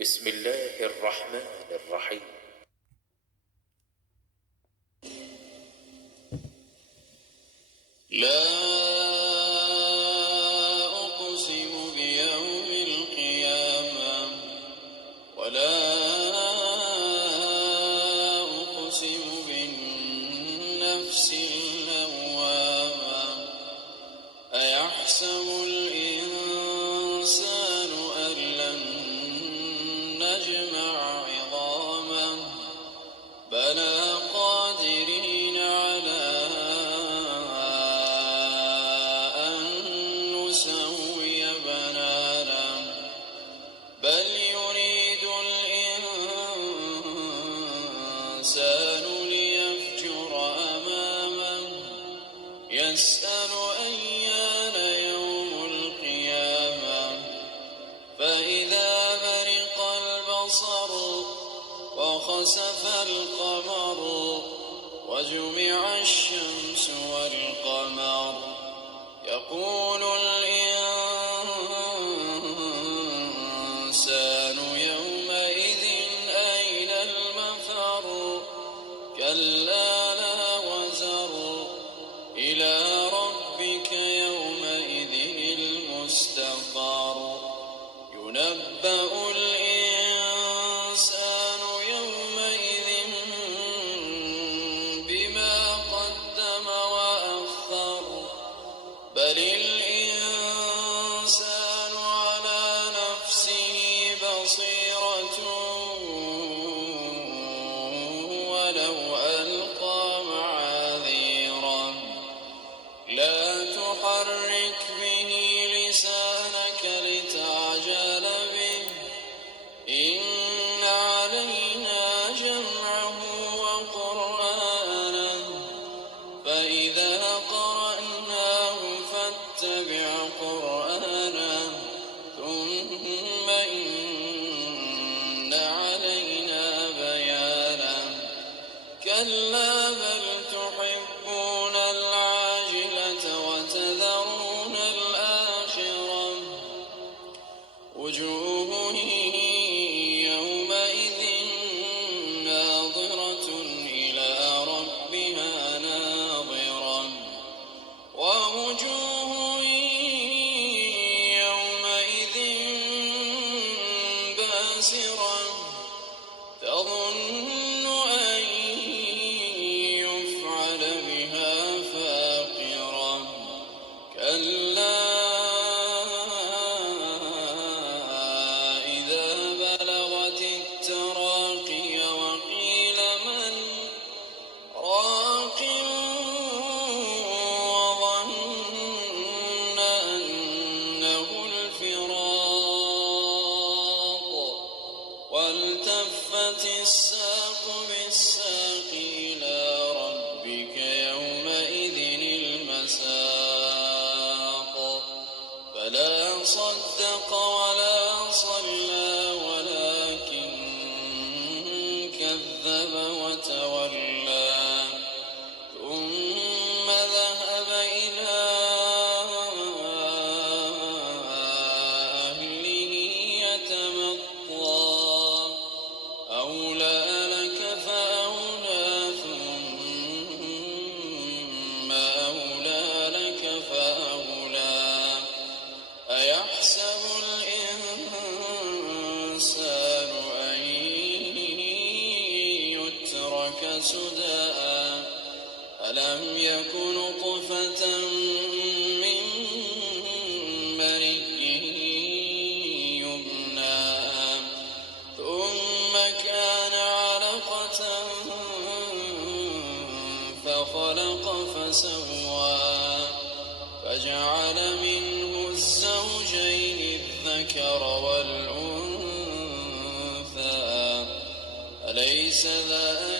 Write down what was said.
بسم الله الرحمن الرحيم. لا أقسم بيوم القيامة ولا أقسم بالنفس اللوامة أيحسب الإنسان أن لن نجمع عظامه بلى قادرين على أن نسوي بنانه بل يريد الإنسان ليفجر أمامه يسأل أيان يوم القيامة فإذا برق البصر وخسف القمر وجمع الشمس والقمر يقول الإنسان يومئذ أين المفر كلا لا وزر إلى ربك يومئذ المستقر ينبأ الإنسان يومئذ بما قدم وأخر بل الإنسان على نفسه بصيرة ولو ألقى معاذيره لا تحرك به لسانك لتعجل به إن علينا جمعه وقرآنه فإذا قرأناه فاتبع قرآنه ثم إن علينا بيانه كلا بل تحبون العاجلة وتذرون الآخرة وجوه يومئذ ناظرة إلى ربها ناظرة ووجوه يومئذ باسرة تظن أن يفعل بها فاقرة كلا إذا بلغت التراقي وقيل من راق وظن أنه الفراق والتفت الساق بالساق إلى ربك يومئذ المساق فلا صدق ولا صلى ولكن كذب وتولى ثم ذهب إلى أهله يتمطى أولى لك فأولى ثم أولى لك فأولى أيحسب الإنسان أن يترك سدى ألم يكن نطفة من مني يمنى ثم كان علقة فخلق فسوى فجعل منه الزوجين الذكر والأنثى أليس ذلك